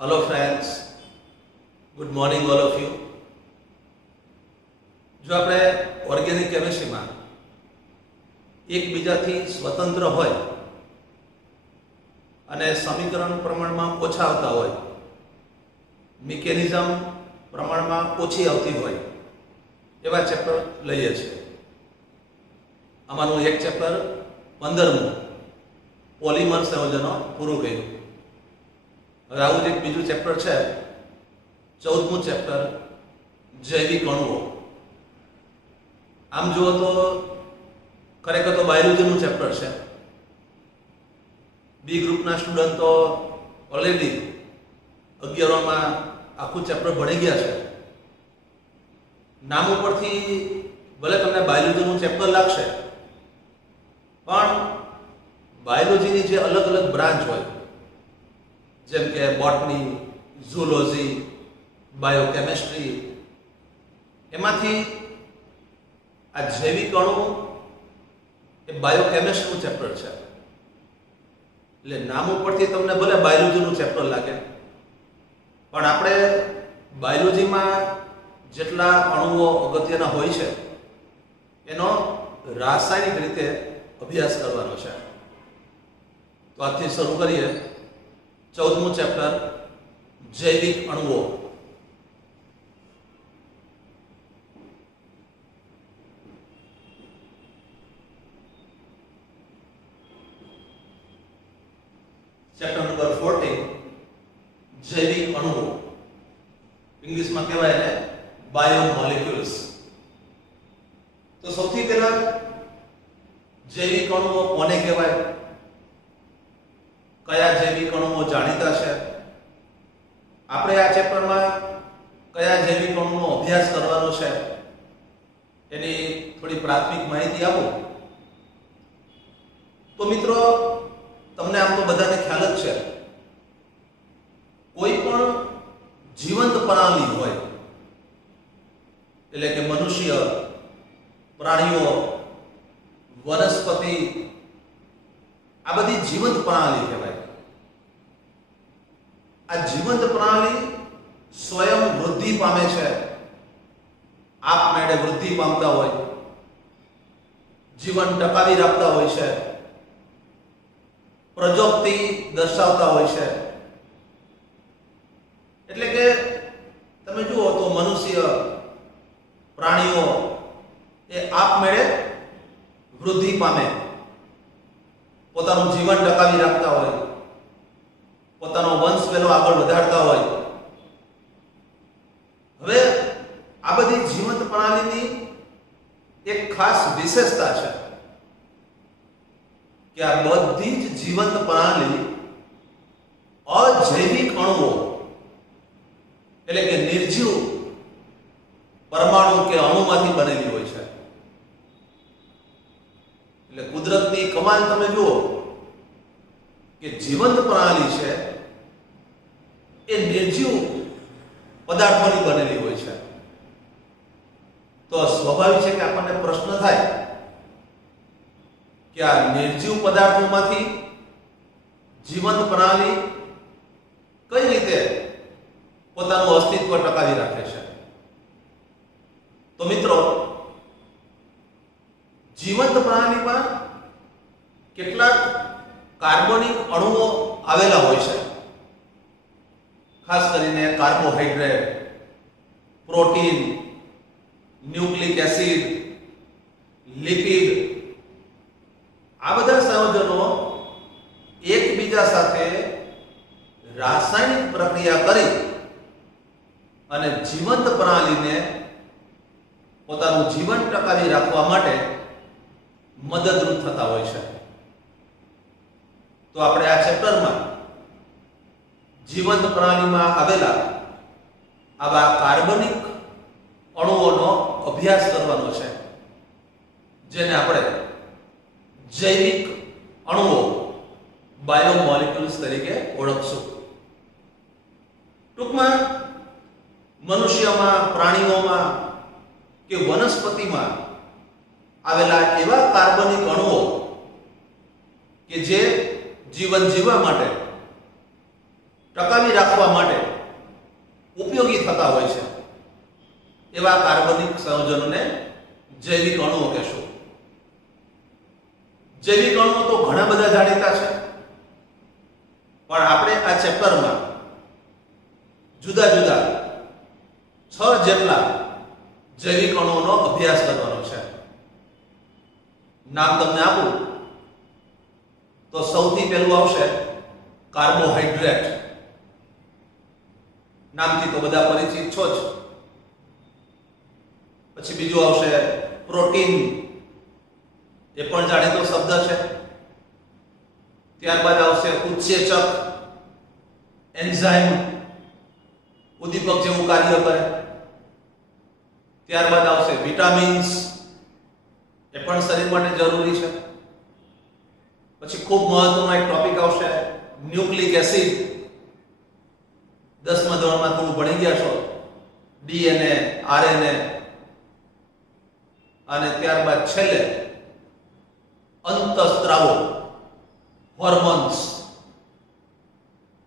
Hello friends, good morning all of you. જો આપણે organic કેમિસ્ટ્રીમાં એકબીજાથી સ્વતંત્ર હોય અને સમીકરણ પ્રમાણમાં ઓછા આવતા હોય, મિકેનિઝમ પ્રમાણમાં ઓછી આવતી હોય એવા ચેપ્ટર લઈએ છીએ. આમાંનું એક ચેપ્ટર 15મું પોલિમર સંયોજનો પૂરું કર્યું. હવે આવું જ એક બીજું ચેપ્ટર છે 14મું ચેપ્ટર જૈવિક અણુઓ. આમ જુઓ તો ખરેખર તો બાયોલોજીનું ચેપ્ટર છે. બી ગ્રુપના સ્ટુડન્ટો ઓલરેડી 11માં આખું ચેપ્ટર ભણી ગયા છે. નામ ઉપરથી ભલે તમને બાયોલોજીનું ચેપ્ટર લાગશે, પણ બાયોલોજીની જે અલગ અલગ બ્રાન્ચ હોય, જેમ કે બોટની, ઝૂલોજી, બાયોકેમિસ્ટ્રી, એમાંથી આ જૈવિક અણુ એ બાયોકેમિસ્ટ્રીનું ચેપ્ટર છે. એટલે નામ ઉપરથી તમને ભલે બાયોલોજીનું ચેપ્ટર લાગે, પણ આપણે બાયોલોજીમાં જેટલા અણુઓ અગત્યના હોય છે એનો રાસાયણિક રીતે અભ્યાસ કરવાનો છે. તો આજથી શરૂ કરીએ 14મું ચેપ્ટર જૈવિક અણુઓ. ચેપ્ટર નંબર 14 જૈવિક અણુઓ. ઇંગ્લિશમાં કહેવાય એને બાયોમોલેક્યુલ્સ. તો સૌથી પહેલા જૈવિક અણુઓ કોને કહેવાય, કયા જૈવિક અણુઓ જાણીતા છે, આપણે આ ચેપ્ટરમાં કયા જૈવિક અણુનો અભ્યાસ કરવાનો છે એની થોડી પ્રાથમિક માહિતી આપું. તો મિત્રો, તમને આમ તો બધાને ખ્યાલ જ છે, કોઈ પણ જીવંત પ્રાણી હોય, એટલે કે મનુષ્ય, પ્રાણીઓ, વનસ્પતિ, આ બધી જીવંત પ્રણાલી કહેવાય. આ જીવંત પ્રણાલી સ્વયં વૃદ્ધિ પામે છે, આપમેળે વૃદ્ધિ પામતા હોય, જીવન ટકાવી રાખતા હોય છે, પ્રજોક્તિ દર્શાવતા હોય છે. એટલે કે તમે જુઓ તો મનુષ્ય, પ્રાણીઓ એ આપમેળે વૃદ્ધિ પામે, પોતાનું જીવન ટકાવી રાખતા હોય, પોતાનો વંશ વેલો આગળ વધારતા હોય. હવે આ બધી જીવંત પ્રણાલીની એક ખાસ વિશેષતા છે કે આ બધી જ જીવંત પ્રણાલી અજૈવિક અણુઓ, એટલે કે નિર્જીવ પરમાણુ કે અણુમાંથી બનેલી હોય છે. એટલે કુદરતની કમાલ તમે જુઓ કે જીવંત પ્રણાલી છે એ નિર્જીવ પદાર્થોની બનેલી હોય છે. તો સ્વાભાવિક છે કે આપણને પ્રશ્ન થાય કે આ નિર્જીવ પદાર્થોમાંથી જીવંત પ્રણાલી કઈ રીતે પોતાનું અસ્તિત્વ ટકાવી રાખે છે. તો મિત્રો, જીવંત પ્રણાલીમાં કેટલાક કાર્બનિક અણુઓ આવેલા હોય છે. ખાસ કરીને carbohydrate, protein, nucleic acid, lipid, આ બધા સંયોજનો એકબીજા સાથે રાસાયણિક પ્રક્રિયા કરી અને જીવંત પ્રણાલીને પોતાનું જીવન ટકાવી રાખવા માટે મદદરૂપ થતા હોય છે. તો આપણે આ ચેપ્ટરમાં જીવંત પ્રણાલીમાં આવેલા આવા કાર્બનિક અણુઓનો અભ્યાસ કરવાનો છે, જેને આપણે જૈવિક અણુઓ, બાયોમોલેક્યુલ્સ તરીકે ઓળખશું. ટૂંકમાં મનુષ્યમાં, પ્રાણીઓમાં કે વનસ્પતિમાં આવેલા એવા કાર્બનિક અણુઓ કે જે જીવન જીવવા માટે ટકાવી રાખવા માટે ઉપયોગી થતા હોય છે એવા કાર્બનિક સંયોજનોને જૈવિક અણુઓ કહેશું. જૈવિક અણુઓ તો ઘણા બધા જાણીતા છે, પણ આપણે આ ચેપ્ટરમાં જુદા જુદા 6 જેટલા જૈવિક અણુઓનો અભ્યાસ કરવાનો છે. નામ તમને આપું તો સૌથી પહેલું આવશે કાર્બોહાઈડ્રેટ. નામથી તો બધા પરિચિત છો જ. પછી બીજું આવશે પ્રોટીન, એ પણ જાણીતો શબ્દ છે. ત્યારબાદ આવશે ઉત્સેચક, એન્ઝાઇમ, ઉદ્દીપક જેવું કાર્ય કરે. ત્યારબાદ આવશે વિટામિન્સ, એ પણ શરીર માટે જરૂરી છે. પછી ખૂબ મહત્વનો એક ટોપિક આવશે ન્યુક્લિક એસિડ. 10મા ધોરણમાં થોડું ભણી ગયા છો, ડીએનએ, આરએનએ. અને ત્યારબાદ છેલ્લે અંતઃસ્ત્રાવો, હોર્મોન્સ.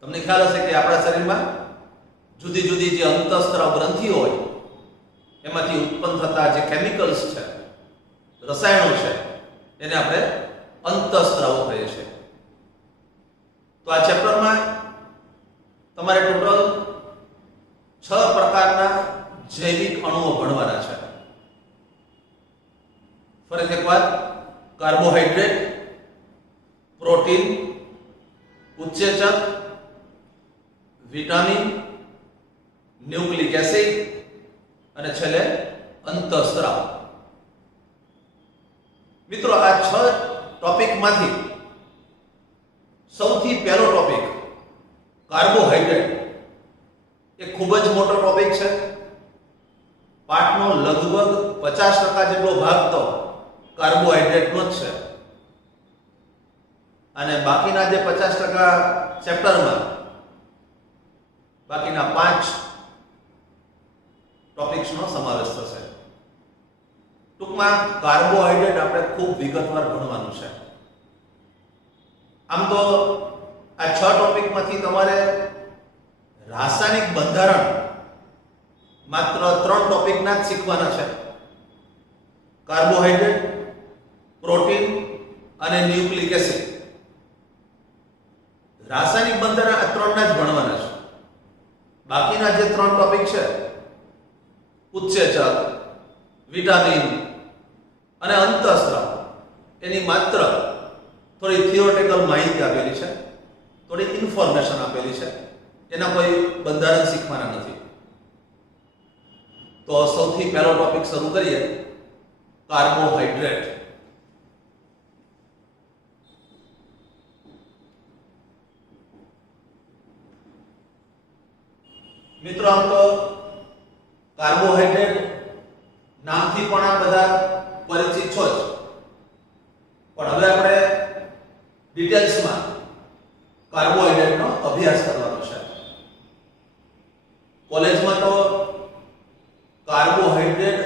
તમને ખ્યાલ હશે કે આપણા શરીરમાં જુદી જુદી જે અંતઃસ્ત્રાવ ગ્રંથિઓ હોય એમાંથી ઉત્પન્ન થતા જે કેમિકલ્સ છે, રસાયણો છે, એને આપણે અંતઃસ્ત્રાવો કહીએ છીએ. તો આ ચેપ્ટરમાં તમારે ટોટલ 6 પ્રકારના જૈવિક અણુઓ ભણવાના છે. ફરી એકવાર, કાર્બોહાઈડ્રેટ, પ્રોટીન, ઉત્સેચક, વિટામિન, ન્યુક્લિક એસિડ અને છેલ્લે અંતઃસ્ત્રાવ. મિત્રો, આ 6 ટોપિકમાંથી સૌથી પહેલો ટોપિક કાર્બોહાઈડ્રેટ એ ખૂબ જ મોટો ટોપિક છે. પાઠનો લગભગ 50% જેટલો ભાગ તો કાર્બોહાઈડ્રેટનો જ છે. અને બાકીના જે 50% ચેપ્ટરમાં બાકીના 5 ટોપિક્સનો સમાવેશ થશે. ટૂંકમાં કાર્બોહાઈડ્રેટ આપણે ખૂબ વિગતવાર ભણવાનું છે. આમ તો આ 6 ટોપિકમાંથી તમારે રાસાયણિક બંધારણ માત્ર 3 ટોપિકના જ શીખવાના છે. કાર્બોહાઈડ્રેટ, પ્રોટીન અને ન્યુક્લિક એસિડ. રાસાયણિક બંધારણ આ 3ના જ ભણવાના છે. બાકીના જે 3 ટોપિક છે, ઉત્સેચક, વિટામિન અને અંતઃસ્ત્રાવ, એની માત્ર થોડી થિયોરેટિકલ માહિતી આપેલી છે, થોડી ઇન્ફોર્મેશન આપેલી છે. એના કોઈ બંધારણ શીખવાના નથી. તો સૌથી પહેલો ટોપિક શરૂ કરીએ, કાર્બોહાઈડ્રેટ. મિત્રો, આમ તો કાર્બોહાઈડ્રેટ નામથી પણ આ બધા પરિચિત છો જ, પણ હવે આપણે ડિટેલ્સમાં કાર્બોહાઈડ્રેટનો અભ્યાસ કરવાનો છે. કોલેજમાં તો કાર્બોહાઈડ્રેટ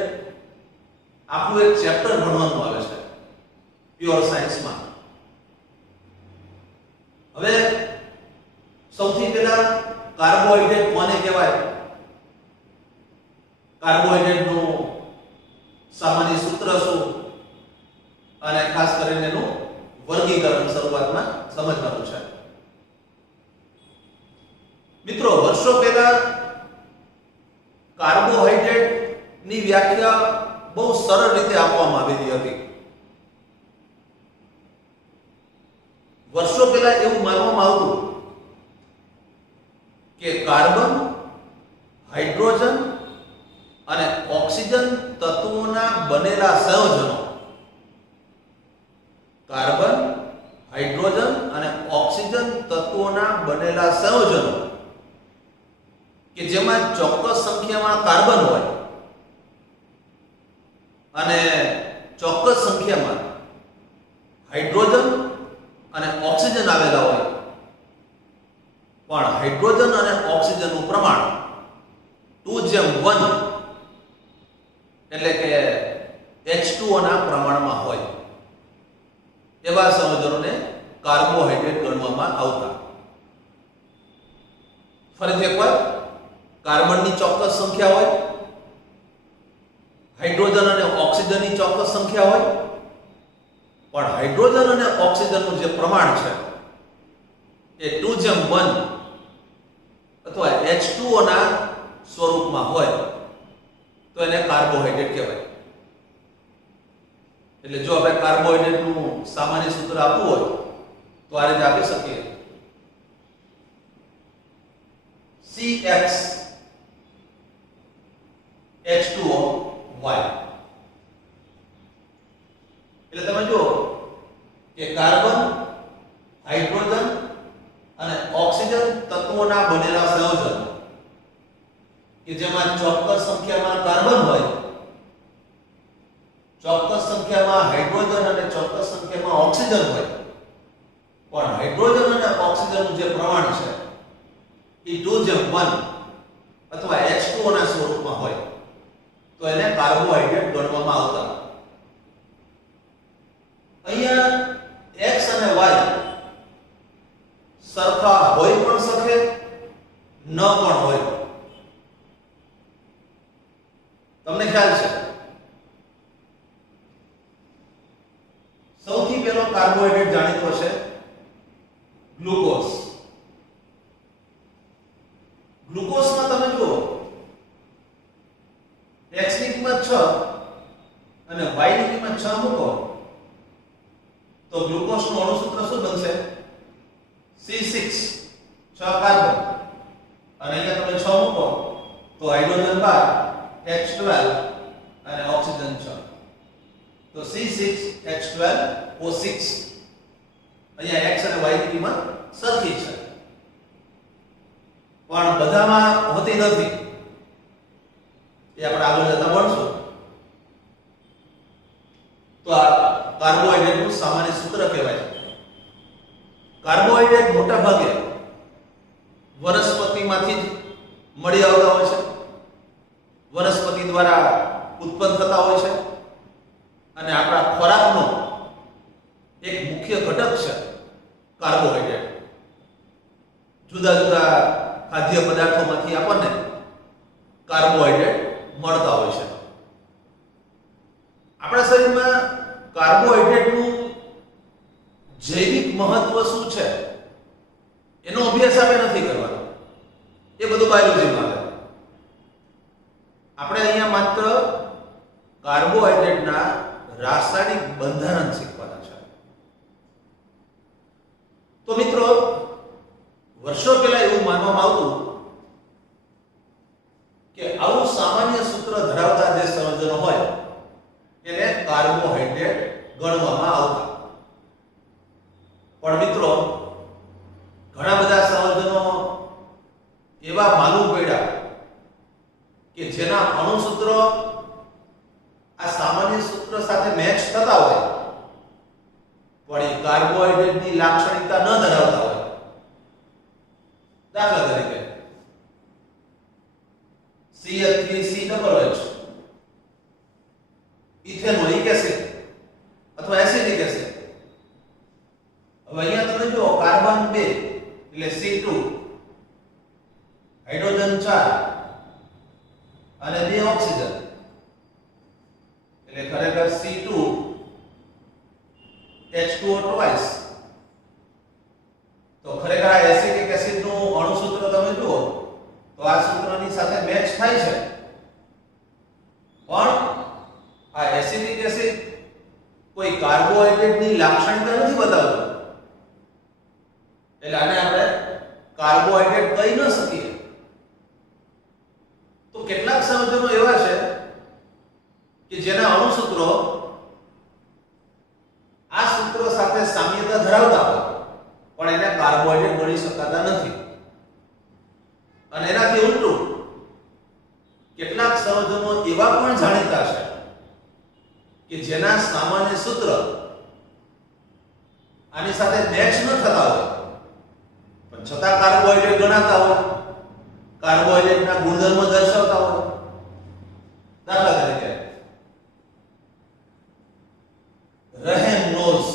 આખું એક ચેપ્ટર ભણવાનું આવે છે પ્યોર સાયન્સમાં. હવે સૌથી પહેલા કાર્બોહાઈડ્રેટ કોને કહેવાય? કાર્બોહાઈડ્રેટનું સામાન્ય સૂત્ર શું અને ખાસ કરીને એનું વર્ગીકરણ શરૂઆતમાં સમજવાનું છે. મિત્રો, વર્ષો પહેલા કાર્બોહાઈડ્રેટ ની વ્યાખ્યા બહુ સરળ રીતે આપવામાં આવેલી હતી. વર્ષો પહેલા એવું માનવામાં આવતું કે કાર્બન, હાઇડ્રોજન અને ઓક્સિજન તત્વોના બનેલા સંયોજનો, કાર્બન, હાઇડ્રોજન અને ઓક્સિજન તત્વોના બનેલા સંયોજનો કે જેમાં ચોક્કસ સંખ્યામાં કાર્બન હોય અને ચોક્કસ સંખ્યામાં હાઇડ્રોજન અને ઓક્સિજન આવેલા હોય, પણ હાઇડ્રોજન અને ઓક્સિજનનું પ્રમાણ 2:1 એટલે કે H2O ના પ્રમાણમાં હોય એવા સંયોજનોને કાર્બોહાઈડ્રેટ ગણવામાં આવતા. ફરીથી એકવાર, કાર્બનની ચોક્કસ સંખ્યા હોય, હાઇડ્રોજન અને ઓક્સિજનની ચોક્કસ સંખ્યા હોય, પણ હાઇડ્રોજન અને ઓક્સિજનનું જે પ્રમાણ છે એ 2:1 અથવા H2O ના સ્વરૂપમાં હોય તો એને કાર્બોહાઈડ્રેટ કહેવાય. એટલે જો આપણે કાર્બોહાઈડ્રેટનું સામાન્ય સૂત્ર આપવું હોય તો આ રીતે આપી શકીએ: CX H2O Y. એટલે તમે જુઓ કે કાર્બન, હાઇડ્રોજન અને ઓક્સિજન તત્વોના બનેલા સંયોજન કે જેમાં ચોક્કસ સંખ્યામાં કાર્બન હોય, ચોક્કસ સંખ્યામાં હાઇડ્રોજન અને ચોક્કસ સંખ્યામાં ઓક્સિજન હોય, પણ હાઇડ્રોજન અને ઓક્સિજનનું જે પ્રમાણ છે એ 2:1 અથવા H2O ના સ્વરૂપમાં હોય તો એને કાર્બોહાઈડ્રેટ ગણવામાં આવતા. અહીંયા X અને Y સરખા હોય પણ શકે, ન પણ હોય. તમને ખ્યાલ છે, સૌથી પહેલો કાર્બોહાઈડ્રેટ જાણીતો છે ગ્લુકોઝ. ગ્લુકોઝમાં તમે જુઓ X ની કિંમત 6 અને Y ની કિંમત 6 મૂકો તો ગ્લુકોઝનું અણુસૂત્ર શું બનશે? C6, 6 કાર્બન, અને અહીંયા તમે 6 મૂકો તો હાઇડ્રોજન 12, H12 અને ઓક્સિજન 6, તો C6H12O6. અહીંયા X અને Y ની કિંમત સરખી છે, પણ બધામાં હોતી નથી. એ આપણે આગળ જતા ભણશું. તો આ કાર્બોહાઈડ્રેટનું સામાન્ય સૂત્ર કહેવાય છે. કાર્બોહાઈડ્રેટ મોટા ભાગે વનસ્પતિમાંથી જ મળી આવતા હોય છે, વનસ્પતિ દ્વારા ઉત્પન્ન થતા હોય છે, અને આપણા ખોરાકનો એક મુખ્ય ઘટક છે કાર્બોહાઈડ્રેટ. જુદા જુદા ખાદ્ય પદાર્થોમાંથી આપણને કાર્બોહાઈડ્રેટ મળતા હોય છે. આપણા શરીરમાં કાર્બોહાઈડ્રેટનું જૈવિક મહત્વ શું છે એનો અભ્યાસ આપણે નથી કરવાનો, એ બધું બાયોલોજીમાં આવે. આપણે અહીંયા માત્ર કાર્બોહાઈડ્રેટના રાસાયણિક બંધારણ શીખવાના છે. તો મિત્રો, વર્ષો પહેલા એવું માનવામાં આવતું કે આવું સામાન્ય સૂત્ર ધરાવતા જે સંયોજનો હોય એને કાર્બોહાઈડ્રેટ ગણવામાં આવતા. પણ મિત્રો, ઘણા બધા સંયોજનો એવા માલુમ પડ્યા કે જેના અણુસૂત્રો આ સામાન્ય સૂત્ર સાથે મેચ થતા હોય પણ એ કાર્બોહાઈડ્રેટની લાક્ષણિકતા ન ધરાવતા હોય. દાખલા તરીકે CH3COOH ઇથેનોઇક એસિડ અથવા એસિડિક એસિડ. હવે અહીંયા તમે જો કાર્બન 2 એટલે C2, હાઇડ્રોજન 4 અને 2 ઓક્સિજન એટલે ખરેખર C2 H2O twice. તો ખરેખર આ એસિડિક એસિડનું અણુસૂત્ર તમે જુઓ તો આ સૂત્રની સાથે મેચ થાય છે, પણ આ એસિડિક એસિડ કોઈ કાર્બોહાઈડ્રેટની લાક્ષણિકતા નથી બતાવતું, એટલે આને આપણે કાર્બોહાઈડ્રેટ કહી ન શકીએ. તો કેટલાક સંયોજનો એવા છે કે જેના અણુસૂત્રો આ સૂત્ર સાથે સામ્યતા ધરાવતા હોય પણ એને કાર્બોહાઈડ્રેટ ગણી શકાતા નથી. અને એનાથી ઉલટું કેટલાક સંયોજનો એવા પણ જાણીતા છે કે જેના સામાન્ય સૂત્ર આની સાથે મેચ ન થતા હોય પણ છતાં કાર્બોહાઈડ્રેટ ગણાતા હોય, કાર્બોહાઈડ્રેટના ગુણધર્મ દર્શાવતા હોય. દાખલા તરીકે રહેમનોઝ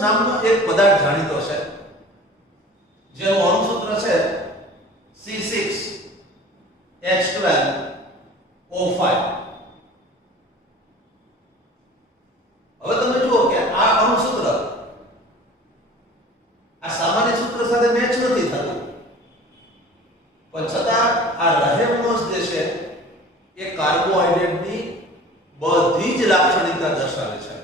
નામનો એક પદાર્થ જાણીતો છે બધી જ લાક્ષણિકતા દર્શાવે છે,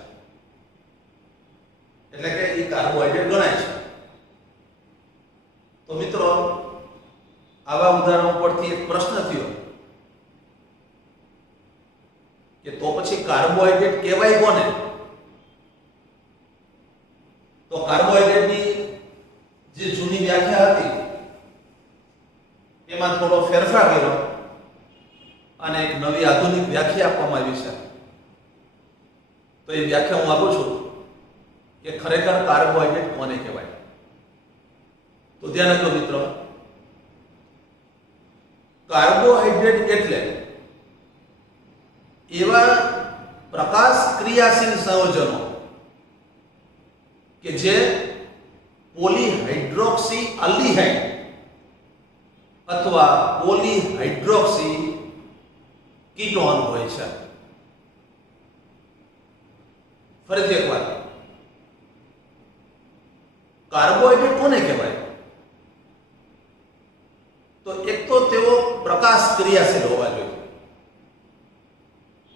એટલે કે એ કાર્બોહાઈડ્રેટ ગણાય છે. તો મિત્રો, આવા ઉદાહરણો પરથી એક પ્રશ્ન થયો કે તો પછી કાર્બોહાઈડ્રેટ કહેવાય કોને? તો કાર્બોહાઈડ્રેટની જે જૂની વ્યાખ્યા હતી એમાં થોડો ફેરફાર કર્યો અને એક નવી આધુનિક વ્યાખ્યા આપવામાં આવી છે. તો એ વ્યાખ્યા હું આપું છું કે ખરેખર કાર્બોહાઈડ્રેટ કોને કહેવાય. તો ધ્યાન રાખજો મિત્રો, કાર્બોહાઈડ્રેટ એટલે એવા પ્રકાશ ક્રિયાશીલ સંયોજનો કે જે પોલીહાઇડ્રોક્સી આલ્ડીહાઇડ અથવા પોલીહાઇડ્રોક્સી કીટોન હોય છે. ફરીથી એક વાર, કાર્બોહાઈડ્રેટ કોને કહેવાય? તો એક તો તેઓ પ્રકાશ ક્રિયાશીલ હોવા જોઈએ.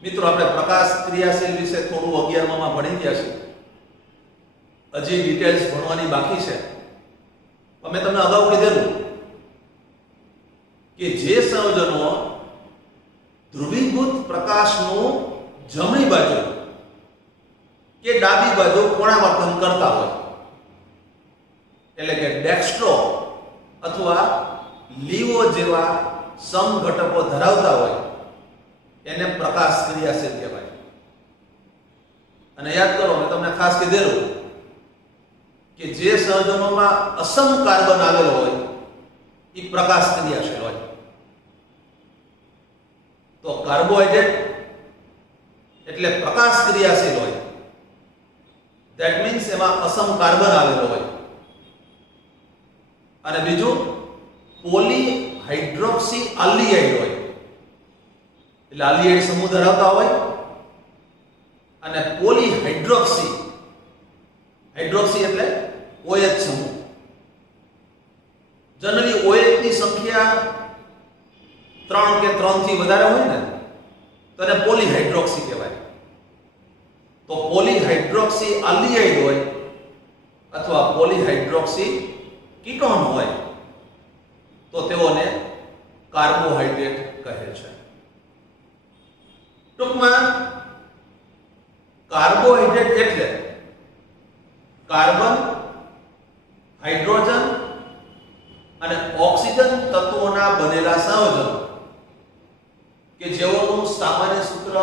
મિત્રો, આપણે પ્રકાશ ક્રિયાશીલ વિશે થોડું 11માં ભણી ગયા છે. હજી ડિટેલ્સ ભણવાની બાકી છે. અમે તમને અગાઉ કીધેલું કે જે સંયોજનો ધ્રુવીભૂત પ્રકાશનું જમણી બાજુ કે ડાબી બાજુ કોણાવર્તન કરતા હોય, એટલે કે ડેક્સ્ટ્રો અથવા લીવો જેવા સમઘટકો ધરાવતા હોય, એને પ્રકાશ ક્રિયાશીલ કહેવાય. અને યાદ કરો, મેં તમને ખાસ કીધેલું કે જે સંયોજનોમાં અસમ કાર્બન આવેલો હોય એ પ્રકાશ ક્રિયાશીલ હોય. તો કાર્બોહાઈડ્રેટ એટલે પ્રકાશ ક્રિયાશીલ હોય. ધેટ મીન્સ એમાં અસમ કાર્બન આવેલો હોય. અને બીજું પોલીહાઇડ્રોક્સી આલ્ડીહાઇડ હોય, એટલે આલ્ડીહાઇડ સમૂહ ધરાવતા હોય. અને પોલીહાઇડ્રોક્સી, હાઇડ્રોક્સી એટલે OH સમૂહ. જનરલી OH ની સંખ્યા 3 કે 3 થી વધારે હોય ને તો એને પોલીહાઇડ્રોક્સી કહેવાય. તો પોલીહાઇડ્રોક્સી આલ્ડીહાઇડ હોય અથવા પોલીહાઇડ્રોક્સી કીટોન હોય તો તેઓને કાર્બોહાઈડ્રેટ કહે છે. ટૂંકમાં કાર્બોહાઈડ્રેટ એટલે કાર્બન, હાઇડ્રોજન અને ઓક્સિજન તત્વોના બનેલા સંયોજનો કે જેઓનું સામાન્ય સૂત્ર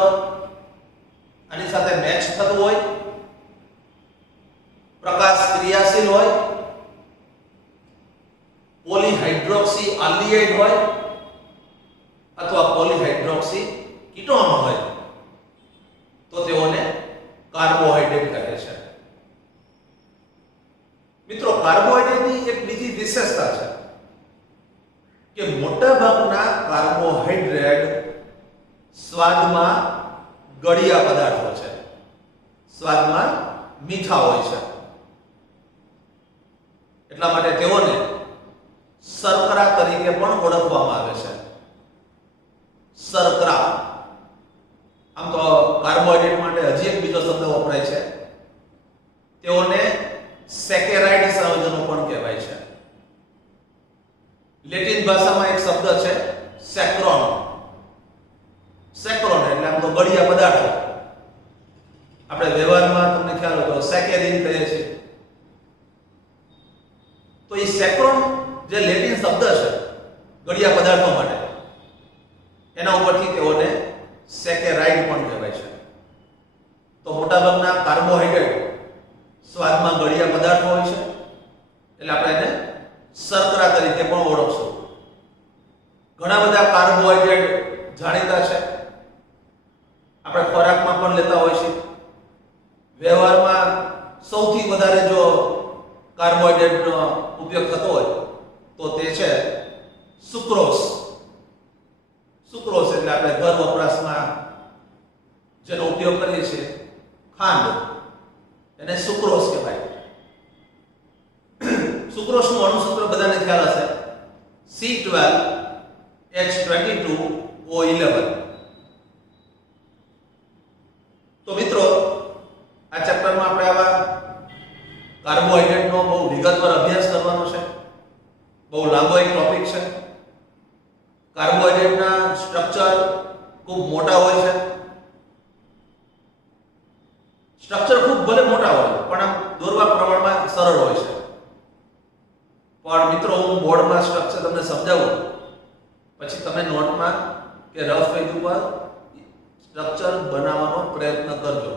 આની સાથે મેચ થતું હોય, પ્રકાશ ક્રિયાશીલ હોય, પોલીહાઇડ્રોક્સી આલ્ડીહાઇડ હોય અથવા પોલીહાઇડ્રોક્સી કીટોન હોય તો તેઓને કાર્બોહાઈડ્રેટ કહે છે. મિત્રો, કાર્બોહાઈડ્રેટની એક બીજી વિશેષતા છે કે મોટાભાગના કાર્બોહાઈડ્રેટ સ્વાદમાં ગળિયા પદાર્થો છે, સ્વાદમાં મીઠા હોય છે. એટલા માટે તેઓને શર્કરા તરીકે પણ ઓળખવામાં આવે છે. શર્કરા. આમ તો કાર્બોહાઈડ્રેટ માટે હજી એક બીજો શબ્દ વપરાય છે, તેઓને સેકેરાઇડ સંયોજનો પણ કહેવાય છે. લેટિન ભાષામાં એક શબ્દ છે સેક્રોન. સેક્રોન એટલે આમ તો ગળિયા પદાર્થો. આપણે વ્યવહારમાં તમને ખ્યાલ હોય તો સેકેરિન કહીએ છીએ. તો એ સેક્રોન જે લેટિન શબ્દ છે ગળિયા પદાર્થો માટે, એના ઉપરથી તેઓને સેકેરાઇડ પણ કહેવાય છે. તો મોટાભાગના કાર્બોહાઈડ્રેટ સ્વાદમાં ગળિયા પદાર્થો હોય છે, એટલે આપણે એને શર્કરા તરીકે પણ ઓળખશું. ઘણા બધા કાર્બોહાઈડ્રેટ જાણીતા છે, આપણે ખોરાકમાં પણ લેતા હોય છે. વ્યવહારમાં સૌથી વધારે જો કાર્બોહાઈડ્રેટનો ઉપયોગ થતો હોય તો તે છે સુક્રોઝ. સુક્રોઝ એટલે આપણે ઘર વપરાશમાં જેનો ઉપયોગ કરીએ છીએ, ખાંડ, એને સુક્રોઝ કહેવાય. સુક્રોઝનું અણુસૂત્ર બધાને ખ્યાલ હશે, C12H22O11. તો મિત્રો, આ ચેપ્ટરમાં આપણે આવા કાર્બોહાઈડ્રેટનો બહુ વિગતવાર અભ્યાસ કરવાનો છે. બહુ લાંબો એક ટોપિક છે. કાર્બોહાઈડ્રેટના સ્ટ્રક્ચર ખૂબ મોટા હોય છે. સ્ટ્રક્ચર ખૂબ ભલે મોટા હોય પણ આમ દોરવા પ્રમાણમાં સરળ હોય છે. પણ મિત્રો, હું બોર્ડમાં સ્ટ્રક્ચર તમને સમજાવું, પછી તમે નોટમાં કે રફ પેજ ઉપર સ્ટ્રક્ચર બનાવવાનો પ્રયત્ન કરજો,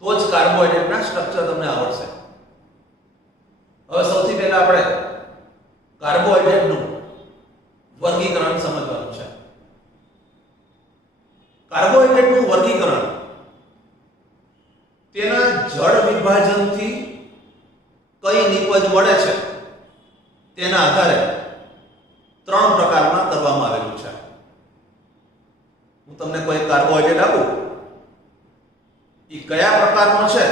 તો જ કાર્બોહાઈડ્રેટના સ્ટ્રક્ચર તમને આવડશે. હવે સૌથી પહેલા આપણે કાર્બોહાઈડ્રેટનું વર્ગીકરણ સમજવાનું છે. કાર્બોહાઈડ્રેટનું વર્ગીકરણ તેના જળ વિભાજનથી કઈ નિપજ મળે છે તેના આધારે 3 પ્રકારમાં કરવામાં આવેલું છે. હું તમને કોઈ કાર્બોહાઈડ્રેટ આપું, એ કયા પ્રકારનો છે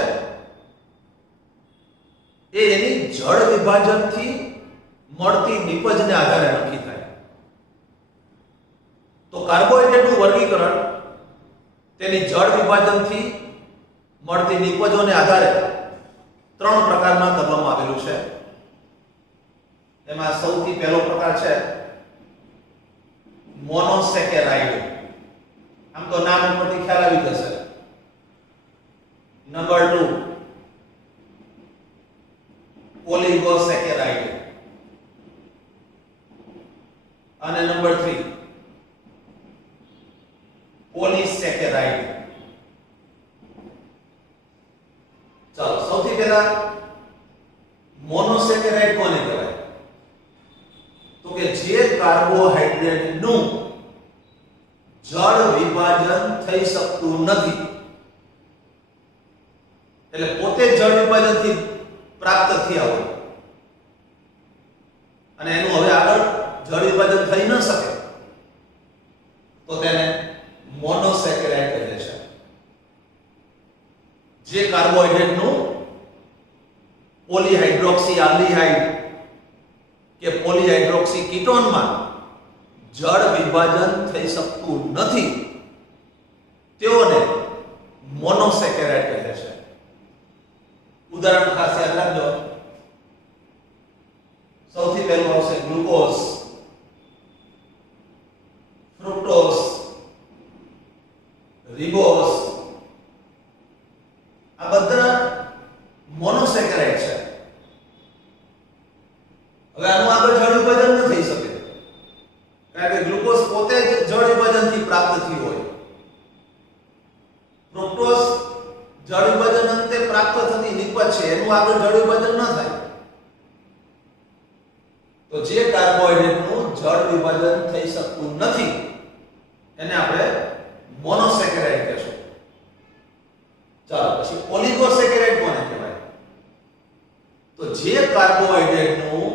એ એની જળ વિભાજનથી મળતી નિપજને આધારે નક્કી થાય. તો કાર્બોહાઈડ્રેટનું વર્ગીકરણ તેની જળ વિભાજનથી મળતી નિપજોને આધારે 3 પ્રકારમાં કરવામાં આવેલું છે. એમાં સૌથી પહેલો પ્રકાર છે મોનોસેકેરાઇડ. આમ તો નામ ઉપરથી ખ્યાલ આવી જશે. નંબર 2 ઓલિગોસેકેરાઇડ અને નંબર 3 પોલિસેકેરાઇડ. ચાલો, સૌથી પહેલા મોનોસેકેરાઇડ કોને કહેવાય? તો કે જે કાર્બોહાઈડ્રેટનું જળ વિભાજન થઈ શકતું નથી, એટલે પોતે જળ વિભાજનથી પ્રાપ્ત થયા હોય અને એનું હવે આગળ જળ વિભાજન થઈ ન શકે, તો તેને મોનોસેકેરાઇડ કહે છે. જે કાર્બોહાઈડ્રેટનું પોલીહાઇડ્રોક્સી આલ્ડીહાઇડ કે પોલીહાઇડ્રોક્સી કીટોનમાં જળ વિભાજન થઈ શકતું નથી, તેઓને મોનોસેકેરાઇડ કહે છે. ઉદાહરણ ખાસ યાદ રાખજો. સૌથી પહેલું આવશે ગ્લુકોઝ, ફ્રુક્ટોઝ, રિબોઝ. આ બધા મોનોસેકેરાઇડ છે. હવે આનું આગળ જળ વિભાજન ન થઈ શકે, કારણ કે ગ્લુકોઝ પોતે જ જળ વિભાજનથી પ્રાપ્ત થયું હોય. ફ્રુક્ટોઝ જળ વિભાજન અંતે પ્રાપ્ત થતી નિપજ છે, એનું આગળ જળ વિભાજન ન થાય. તો જે કાર્બોહાઈડ્રેટનું જળ વિભાજન થઈ શકતું નથી એને આપણે મોનોસેકેરાઇડ કહેશું. ચાલો, પછી ઓલિગોસેકેરાઇડ કોને કહેવાય? તો જે કાર્બોહાઈડ્રેટનું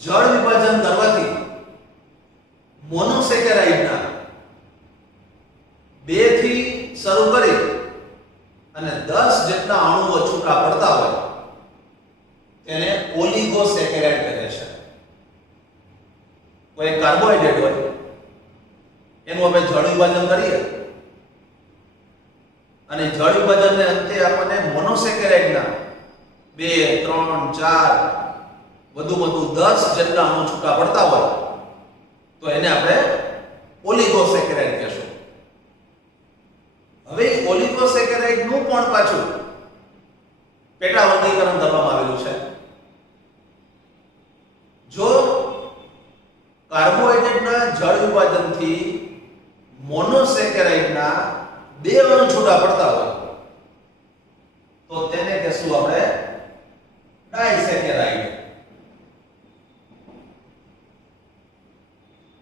જળ વિભાજન કરવાથી મોનોસેકેરાઇડના 2 થી શરૂ કરી અને 10 જેટલા અણુઓ છૂટા પડતા હોય તેને ઓલિગોસેકેરાઇડ કહે છે. કોઈ કાર્બોહાઈડ્રેટ હોય, એનું આપણે જળ વિભાજન કરીએ અને જળ વિભાજનને અંતે આપણને મોનોસેકેરાઇડના 2, 3, 4 વધુ 10 જેટલા અણુ છૂટા પડતા હોય તો એને આપણે ઓલિગોસેકેરાઇડ કહેશું. હવે ઓલિગોસેકેરાઇડનું પણ પાછું પેટા વર્ગીકરણ કરવામાં આવેલું છે. જો કાર્બોહાઈડ્રેટના જળ વિભાજનથી મોનોસેકેરાઇડના 2 અણુ છૂટા પડતા હોય તો તેને કહેશું આપણે ડાઇસેકેરાઇડ.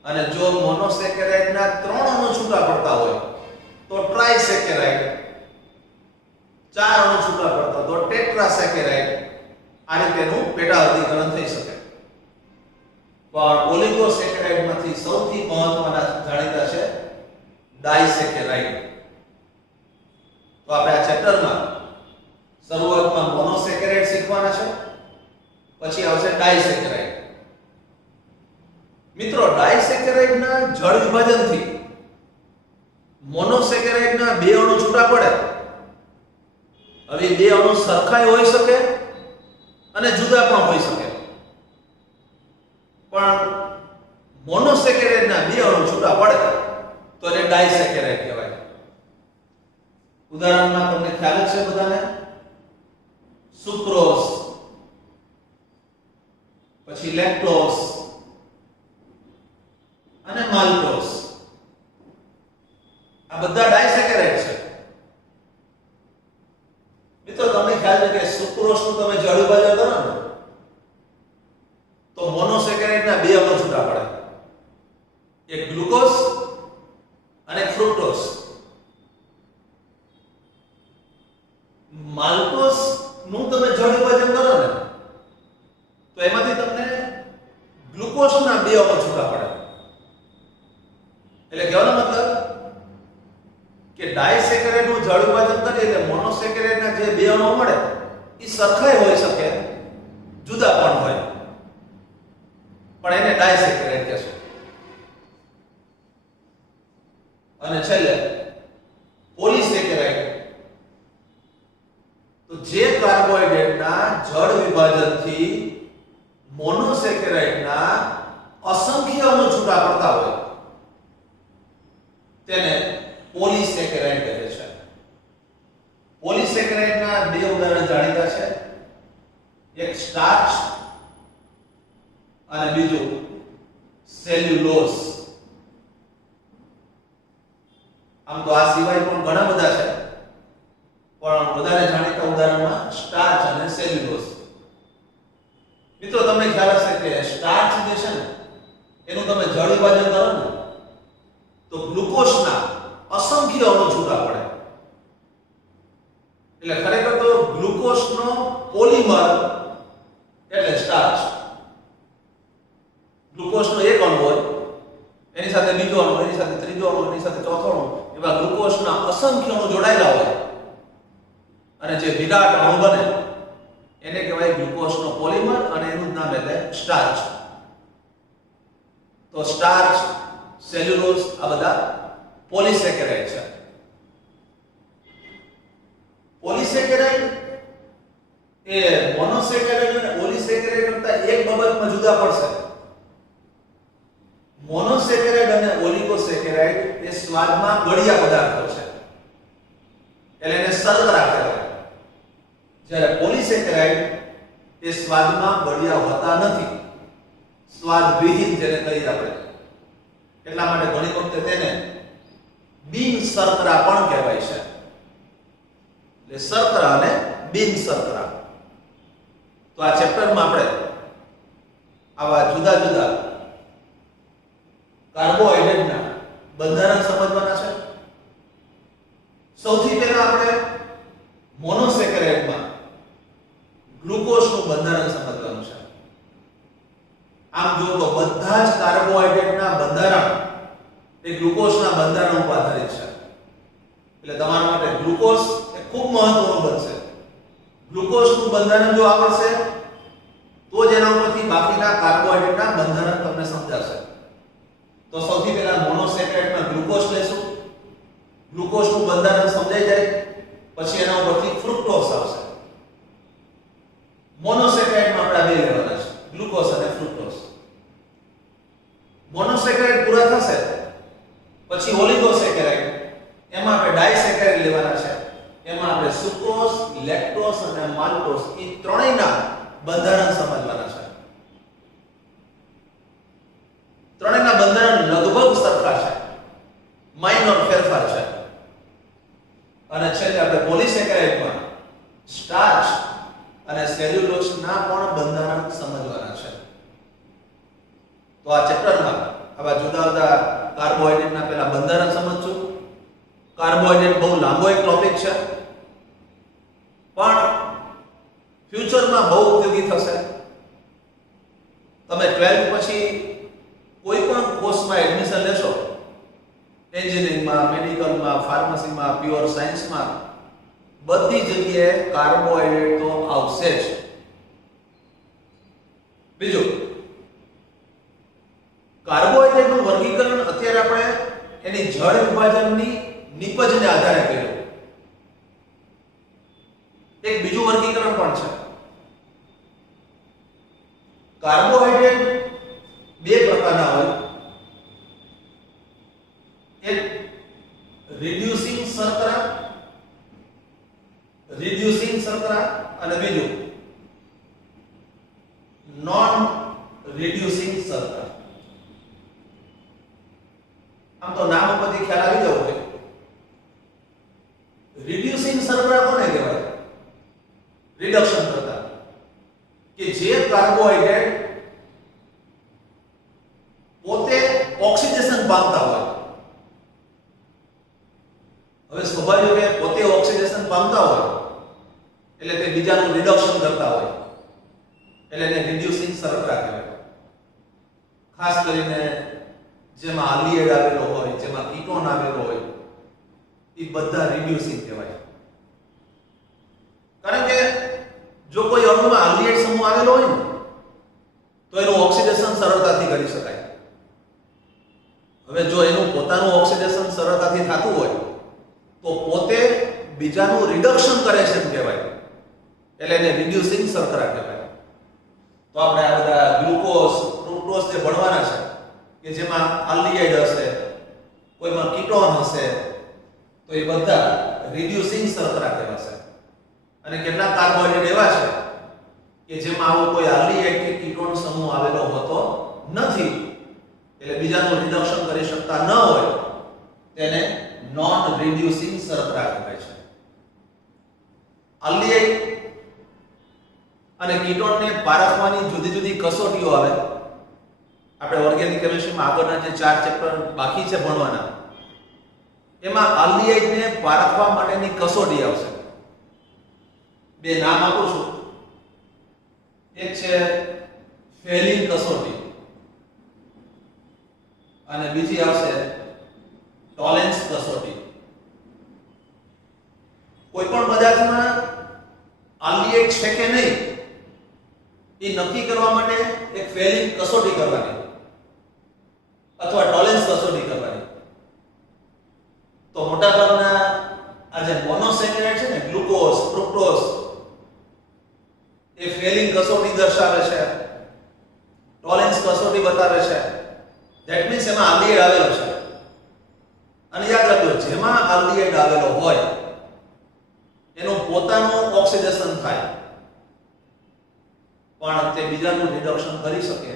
અને જો મોનોસેકેરાઇડના 3 અણુ છૂટા પડતા હોય તો ટ્રાઇસેકેરાઇડ. 4 અણુ છૂટા પડતા તો ટેટ્રાસેકેરાઇડ. આ રીતેનું પેટા વર્ગીકરણ થઈ શકે. પણ ઓલિગોસેકેરાઇડમાંથી સૌથી મહત્વના જાણીતા છે ડાઇસેકેરાઇડ. તો આપણે આ ચેપ્ટરમાં શરૂઆતમાં મોનોસેકેરાઇડ શીખવાના છે, પછી આવશે ડાઇસેકેરાઇડ. મિત્રો, ડાઇસેકેરાઇડના જળ વિભાજનથી મોનોસેકેરાઇડના 2 અણુ છૂટા પડે. હવે બે અણુ સરખાઈ હોઈ શકે અને જુદા પણ હોઈ શકે, પણ મોનોસેકેરાઇડના બે અણુ છૂટા પડે તો એને ડાયસેકેરાઇડ કહેવાય. ઉદાહરણમાં તમને ખ્યાલ જ છે બધાને, સુક્રોઝ, પછી લેક્ટોઝ અને માલ્ટોઝ, આ બધા ડાયસેકેરાઇડ છે. મિત્રો તમને ખ્યાલ છે કે સુક્રોઝનું તમે જળ વિભાજન કરો ને તો મોનોસેકેરાઇડના બે અણુ છૂટા પડે, એક ગ્લુકોઝ અને એક ફ્રુક્ટોઝ. માલ્ટોઝ નું તમે જળ વિભાજન કરો ને તો એમાંથી તમને ગ્લુકોઝના બે અણુ છૂટા પડે. એટલે કહેવાનો મતલબ કે ડાયસેકેરાઇડ નું જળ વિભાજન કરીએ એટલે મોનોસેકેરાઇડના જે બે અણુ મળે એ સરખાઈ હોઈ શકે, જુદા પણ હોય, પણ એને ડાયસેકેરાઇડ કહેશું. અને છેલ્લે પોલીસેકેરાઇડ, તો જે કાર્બોહાઈડ્રેટના જળ વિભાજનથી મોનોસેકેરાઇડના અસંખ્ય અણુ છૂટા પડતા હોય તેને પોલીસેકેરાઇડ કહે છે. પોલીસેકેરાઇડના બે ઉદાહરણ જાણીતા છે, એક સ્ટાર્ચ અને બીજું સેલ્યુલોઝ. આમ તો આ સિવાય પણ ઘણા બધા છે, પણ વધારે જાણીતા ઉદાહરણમાં સ્ટાર્ચ અને સેલ્યુલોઝ. મિત્રો તમને ખ્યાલ હશે કે સ્ટાર્ચ જે છે ને એનું તમે જળ વિભાજન કરો ને તો ગ્લુકોઝના અસંખ્ય અણુ છૂટા પડે. એટલે ખરેખર તો ગ્લુકોઝનો પોલિમર એટલે સ્ટાર્ચ. ગ્લુકોઝનો એક અણુ હોય, એની સાથે બીજો અણુ, એની સાથે ત્રીજો અણુ, એની સાથે ચોથો અણુ, એવા ગ્લુકોઝના અસંખ્ય અણુ જોડાયેલા હોય અને જે વિરાટ અણુ બને એને કહેવાય ગ્લુકોઝનો પોલિમર અને એનું નામ એટલે સ્ટાર્ચ. તો સ્ટાર્ચ, સેલ્યુલોઝ આ બધા પોલીસેકેરાઇડ છે. પોલીસેકેરાઇડ એ મોનોસેકેરાઇડ અને પોલીસેકેરાઇડ કરતા એક બાબતમાં જુદા પડશે. મોનોસેકેરાઇડ અને ઓલિગોસેકેરાઇડ એ સ્વાદમાં ગળિયા પદાર્થો છે, એટલે એને શર્કરા કહેવાય. જ્યારે પોલીસેકેરાઇડ એ સ્વાદમાં ગળિયા હોતા નથી, સ્વાદ વિહીન જેને કહીએ આપણે. એટલા માટે ઘણી વખતે તેને બિન શર્કરા પણ કહેવાય છે. એટલે શર્કરા અને બિન શર્કરા. તો આ ચેપ્ટરમાં આપણે આવા જુદા જુદા કાર્બોહાઈડ્રેટના બંધારણ સમજવાના છે. સૌથી પહેલા આપણે મોનોસેકેરાઇડમાં ગ્લુકોઝનું બંધારણ સમજવાનું છે. આમ જો તો બધા જ કાર્બોહાઈડ્રેટના બંધારણ એ ગ્લુકોઝના બંધારણ ઉપર આધારિત છે. એટલે તમારા માટે ગ્લુકોઝ એ ખૂબ મહત્વનું બનશે. ગ્લુકોઝનું બંધારણ જો આવડશે તો જ એના ઉપરથી બાકીના કાર્બોહાઈડ્રેટના બંધારણ તમને સમજાશે. તો સૌથી પહેલા મોનોસેકેરાઇડમાં ગ્લુકોઝ લેશું. ગ્લુકોઝનું બંધારણ સમજાઈ જાય પછી એના ઉપરથી ફ્રુક્ટોઝ આવશે. મોનોસેકેરાઇડમાં આપણે બે લેવાના છે, ગ્લુકોઝ અને ફ્રુક્ટોઝ. મોનોસેકેરાઇડ પૂરા થશે પછી ઓલિગોસેકેરાઇડ, એમાં આપણે ડાયસેકેરાઇડ લેવાના છે. એમાં આપણે સુક્રોઝ, લેક્ટોઝ અને માલ્ટોઝ એ ત્રણેયના બંધારણ સમજવાના છે. ત્રણેયના બંધારણ લગભગ સરખા છે, માઇનોર ફેરફાર છે. અને છેલ્લે આપણે પોલીસેકેરાઇડમાં સ્ટાર્ચ અને સેલ્યુલોઝના પણ બંધારણ સમજવાના છે. તો આ ચેપ્ટરમાં આવા જુદા જુદા કાર્બોહાઈડ્રેટના પહેલા બંધારણ સમજશું. કાર્બોહાઈડ્રેટ બહુ લાંબો એક ટોપિક છે, પણ ફ્યુચરમાં બહુ ઉપયોગી થશે. તમે 12th પછી કોઈ પણ કોર્સમાં એડમિશન લેશો, એન્જિનિયરિંગમાં, મેડિકલમાં, ફાર્મસીમાં, પ્યોર સાયન્સમાં, બધી જગ્યાએ કાર્બોહાઈડ્રેટ તો આવશે જ. બીજું, કાર્બોહાઈડ્રેટનું વર્ગીકરણ અત્યારે આપણે એની જળ વિભાજનની નિપજને આધારે કર્યું. એક બીજું વર્ગીકરણ પણ છે. કાર્બોહાઈડ્રેટ બે પ્રકારના હોય. એક રિડ્યુસિંગ શર્કરા અને બીજું નોન રિડ્યુસિંગ શર્કરા. આમ તો નામ ઉપરથી ખ્યાલ આવી જવો જોઈએ. રિડ્યુસિંગ શર્કરા કોને કહેવાય? રિડક્શન કરતા, કે જે કાર્બોહાઈડ્રેટ પોતે ઓક્સિડેશન પામતા હોય. હવે સ્વાભાવિક છે પોતે ઓક્સિડેશન પામતા હોય એટલે તે બીજાનું રિડક્શન કરતા હોય એટલે એને રિડ્યુસિંગ શર્કરા કહેવાય. ખાસ કરીને જેમાં આલ્ડીહાઇડ આવેલો હોય, જેમાં કીટોન આવેલો હોય, એ બધા રિડ્યુસિંગ કહેવાય. કારણ કે જો કોઈ અણુમાં આલ્ડીહાઇડ સમૂહ આવેલો હોય ને તો એનું ઓક્સિડેશન સરળતાથી કરી શકાય. હવે જો એનું પોતાનું ઓક્સિડેશન સરળતાથી થતું હોય તો પોતે બીજાનું રિડક્શન કરે છે એમ કહેવાય, એટલે એને રિડ્યુસિંગ શર્કરા કહેવાય. તો આપણે આ બધા ગ્લુકોઝ, ફ્રુક્ટોઝ જે ભણવાના છે કે જેમાં આલ્ડીહાઇડ હશે, કોઈમાં કીટોન હશે, તો એ બધા રિડ્યુસિંગ શર્કરા કહેવાશે. અને કેટલાક કાર્બોહાઈડ્રેટ એવા છે કે જેમાં આવો કોઈ આલ્ડીહાઇડ કે કીટોન સમૂહ આવેલો હોતો નથી, એટલે બીજાનું રિડક્શન કરી શકતા ન હોય, તેને નોન રિડ્યુસિંગ શર્કરા કહેવાય છે. આલ્ડીહાઇડ અને કીટોનને પારખવાની જુદી જુદી કસોટીઓ આવે. આપણે ઓર્ગેનિક કેમિસ્ટ્રીમાં આગળના જે 4 ચેપ્ટર બાકી છે ભણવાના, એમાં આલ્ડીહાઇડને પારખવા માટેની કસોટી આવશે. બે નામ આપું છું. એક છે ફેલિન કસોટી અને બીજી આવશે ટોલેન્સ કસોટી. કોઈ પણ પદાર્થમાં આલ્ડીહાઇડ છે કે નહીં એ નક્કી કરવા માટે એક ફેલિન કસોટી કરવાની અથવા ટોલેન્સ કસોટી કરવાની. તો મોટાભાગના આ જે મોનોસેકેરાઇડ છે ને, ગ્લુકોઝ, ફ્રુક્ટોઝ, એ ફેલિન કસોટી દર્શાવે છે, ટોલેન્સ કસોટી બતાવે છે. ધેટ મીન્સ એમાં આલ્ડીહાઇડ આવેલો છે. અને યાદ રાખજો, જેમાં આલ્ડીહાઇડ આવેલો હોય એનું પોતાનું ઓક્સિડેશન થાય પણ તે બીજાનું રિડક્શન કરી શકે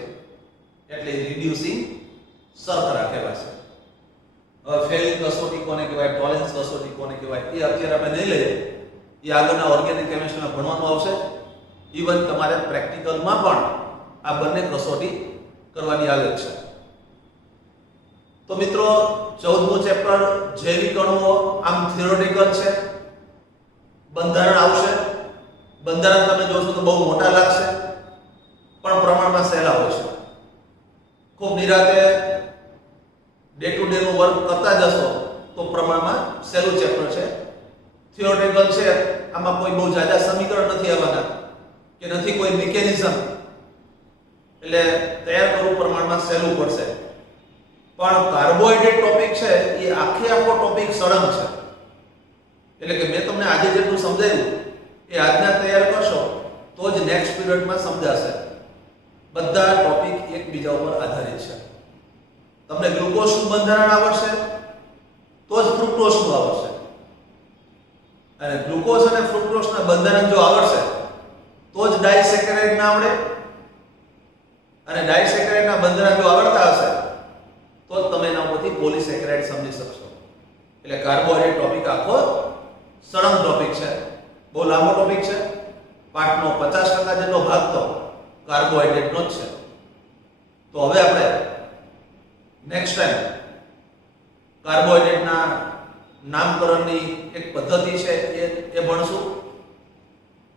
એટલે રિડ્યુસિંગ શર્કરા કહેવાય. હવે ફેલિન કસોટી કોને કહેવાય, ટોલેન્સ કસોટી કોને કહેવાય, એ અત્યારે આપણે નહીં લઈએ. એ આગળના ઓર્ગેનિક કેમિસ્ટ્રીમાં ભણવાનું આવશે. ઇવન તમારે પ્રેક્ટિકલમાં પણ આ બંને કસોટી કરવાની આવે છે. તો મિત્રો, 14મું ચેપ્ટર જૈવિક અણુઓ આમ થિયોરેટિકલ છે. બંધારણ આવશે. બંધારણ તમે જોશો તો બહુ મોટા લાગશે પણ પ્રમાણમાં સહેલા હોય છે. ખૂબ નિરાતે ડે ટુ ડે નું વર્ક કરતા જશો તો પ્રમાણમાં સહેલું ચેપ્ટર છે. થિયોરેટિકલ છે, આમાં કોઈ બહુ જાજા સમીકરણ નથી આવવાના કે નથી કોઈ મિકેનિઝમ, એટલે તૈયાર કરવું પ્રમાણમાં સહેલું પડશે. પણ કાર્બોહાઈડ્રેટ ટોપિક છે એ આખો ટોપિક સળંગ છે. એટલે કે મેં તમને આજે જેટલું સમજાવ્યું એ આજના તૈયાર કરશો તો જ નેક્સ્ટ પીરિયડમાં સમજાશે. બધા ટોપિક એકબીજા ઉપર આધારિત છે. તમને ગ્લુકોઝનું બંધારણ આવડશે તો જ ફ્રુક્ટોઝનું આવડશે, અને ગ્લુકોઝ અને ફ્રુક્ટોઝના બંધારણ જો આવડશે તો જ ડાયસેકેરાઇડ ના આવડે, અને ડાયસેકેરાઇડના બંધારણ જો આવડતા હશે તો જ તમે એના ઉપરથી પોલીસેકેરાઇડ સમજી શકશો. એટલે કાર્બોહાઈડ્રેટ ટોપિક આખો સળંગ ટોપિક છે, બહુ લાંબો ટોપિક છે. પાઠનો 50% જેટલો ભાગ તો કાર્બોહાઈડ્રેટનો જ છે. તો હવે આપણે નેક્સ્ટ ટાઈમ કાર્બોહાઈડ્રેટના નામકરણની એક પદ્ધતિ છે એ ભણશું.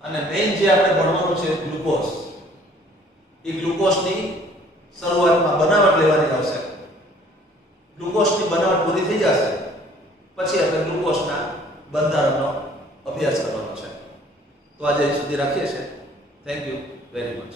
અને મેઇન જે આપણે ભણવાનું છે ગ્લુકોઝ, એ ગ્લુકોઝની શરૂઆતમાં બનાવટ લેવાની આવશે. ગ્લુકોઝની બનાવટ પૂરી થઈ જશે પછી આપણે ગ્લુકોઝના બંધારણનો અભ્યાસ કરવાનો છે. તો આજે અહીં સુધી રાખીએ છીએ. Thank you very much.